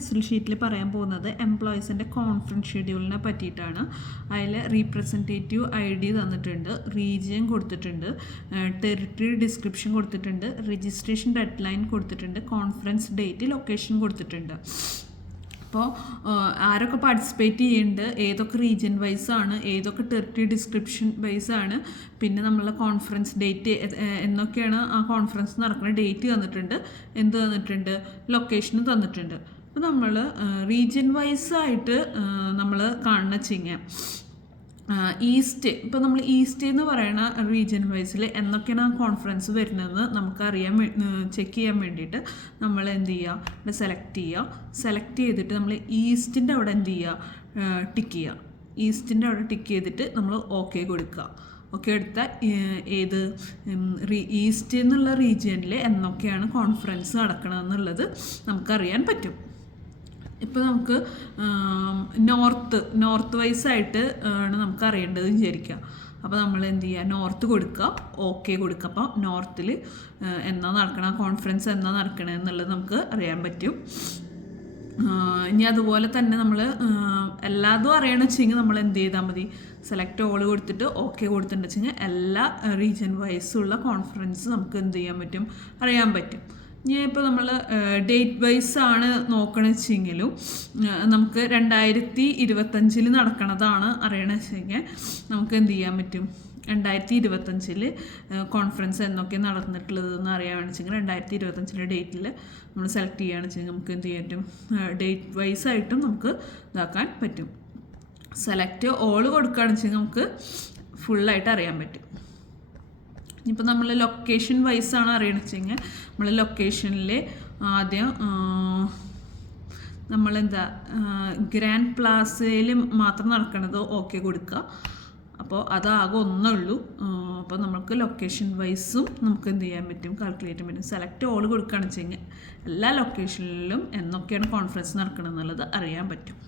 Excel ഷീറ്റിൽ പറയാൻ പോകുന്നത് എംപ്ലോയീസിൻ്റെ കോൺഫറൻസ് ഷെഡ്യൂളിനെ പറ്റിയിട്ടാണ്. അതിൽ റീപ്രസെൻറ്റേറ്റീവ് ID തന്നിട്ടുണ്ട്, റീജിയൻ കൊടുത്തിട്ടുണ്ട്, ടെറിട്ടറി ഡിസ്ക്രിപ്ഷൻ കൊടുത്തിട്ടുണ്ട്, രജിസ്ട്രേഷൻ ഡെഡ് ലൈൻ കൊടുത്തിട്ടുണ്ട്, കോൺഫറൻസ് ഡേറ്റ്, ലൊക്കേഷൻ കൊടുത്തിട്ടുണ്ട്. അപ്പോൾ ആരൊക്കെ പാർട്ടിസിപ്പേറ്റ് ചെയ്യുന്നുണ്ട്, ഏതൊക്കെ റീജിയൻ വൈസാണ്, ഏതൊക്കെ ടെറിട്ടറി ഡിസ്ക്രിപ്ഷൻ വൈസാണ്, പിന്നെ നമ്മളെ കോൺഫറൻസ് ഡേറ്റ് എന്നൊക്കെയാണ് ആ കോൺഫറൻസ് നടക്കുന്ന ഡേറ്റ് തന്നിട്ടുണ്ട്, എന്ത് തന്നിട്ടുണ്ട്, ലൊക്കേഷന് തന്നിട്ടുണ്ട്. അപ്പോൾ നമ്മൾ റീജിയൻ വൈസായിട്ട് നമ്മൾ കാണുന്ന വെച്ചിങ്ങ ഈസ്റ്റ്, ഇപ്പോൾ നമ്മൾ ഈസ്റ്റ് എന്ന് പറയുന്ന റീജിയൻ വൈസിൽ എന്നൊക്കെയാണ് ആ കോൺഫറൻസ് വരുന്നതെന്ന് നമുക്കറിയാൻ ചെക്ക് ചെയ്യാൻ വേണ്ടിയിട്ട് നമ്മൾ എന്ത് ചെയ്യുക, ഇവിടെ സെലക്ട് ചെയ്തിട്ട് നമ്മൾ ഈസ്റ്റിൻ്റെ അവിടെ എന്ത് ചെയ്യുക, ടിക്ക് ചെയ്യുക. ഈസ്റ്റിൻ്റെ അവിടെ ടിക്ക് ചെയ്തിട്ട് നമ്മൾ ഓക്കെ കൊടുക്കുക. ഓക്കെ എടുത്താൽ ഏത് ഈസ്റ്റ് എന്നുള്ള റീജിയനിൽ എന്നൊക്കെയാണ് കോൺഫറൻസ് നടക്കണമെന്നുള്ളത് നമുക്കറിയാൻ പറ്റും. ഇപ്പോൾ നമുക്ക് നോർത്ത് വൈസായിട്ട് ആണ് നമുക്ക് അറിയേണ്ടത് വിചാരിക്കുക. അപ്പോൾ നമ്മൾ എന്ത് ചെയ്യുക, നോർത്ത് കൊടുക്കുക, ഓക്കെ കൊടുക്കുക. അപ്പോൾ നോർത്തിൽ എന്നാ നടക്കണം, കോൺഫറൻസ് എന്നാ നടക്കണത് എന്നുള്ളത് നമുക്ക് അറിയാൻ പറ്റും. ഇനി അതുപോലെ തന്നെ നമ്മൾ എല്ലാതും അറിയണമെന്ന് വെച്ചെങ്കിൽ നമ്മൾ എന്ത് ചെയ്താൽ മതി, സെലക്ട് ഓൾ കൊടുത്തിട്ട് ഓക്കെ കൊടുത്തിട്ടുണ്ടെന്ന് വെച്ചെങ്കിൽ എല്ലാ റീജിയൻ വൈസുള്ള കോൺഫറൻസ് നമുക്ക് എന്ത് ചെയ്യാൻ പറ്റും, അറിയാൻ പറ്റും. ഇനി ഇപ്പോൾ നമ്മൾ ഡേറ്റ് വൈസ് ആണ് നോക്കണമെന്ന് വെച്ചെങ്കിലും നമുക്ക് 2025 നടക്കണതാണ് അറിയണമെന്ന് വെച്ചെങ്കിൽ നമുക്ക് എന്ത് ചെയ്യാൻ പറ്റും, 2025 കോൺഫറൻസ് എന്നൊക്കെ നടന്നിട്ടുള്ളതെന്ന് അറിയാൻ വേണ്ടിച്ചെങ്കിൽ 2025 ഡേറ്റിൽ നമ്മൾ സെലക്ട് ചെയ്യുകയാണെന്ന് വെച്ചെങ്കിൽ നമുക്ക് എന്ത് ചെയ്യാൻ പറ്റും, ഡേറ്റ് വൈസായിട്ടും നമുക്ക് ഇതാക്കാൻ പറ്റും. സെലക്ട് ഓൾ കൊടുക്കുകയാണെന്ന് വെച്ചെങ്കിൽ നമുക്ക് ഫുള്ളായിട്ട് അറിയാൻ പറ്റും. ഇപ്പോൾ നമ്മൾ ലൊക്കേഷൻ വൈസാണ് അറിയണമെന്ന് വെച്ചെങ്കിൽ നമ്മൾ ലൊക്കേഷനിൽ ആദ്യം നമ്മളെന്താ ഗ്രാൻഡ് പ്ലാസയിൽ മാത്രം നടക്കണത് ഓക്കെ കൊടുക്കുക. അപ്പോൾ അതാകെ ഒന്നേ ഉള്ളൂ. അപ്പോൾ നമുക്ക് ലൊക്കേഷൻ വൈസും നമുക്ക് എന്ത് ചെയ്യാൻ പറ്റും, കാൽക്കുലേറ്റ് ചെയ്യാൻ പറ്റും. സെലക്ട് ഓൾ കൊടുക്കുകയാണെന്ന് വെച്ചെങ്കിൽ എല്ലാ ലൊക്കേഷനിലും എന്നൊക്കെയാണ് കോൺഫറൻസ് നടക്കണമെന്നുള്ളത് അറിയാൻ പറ്റും.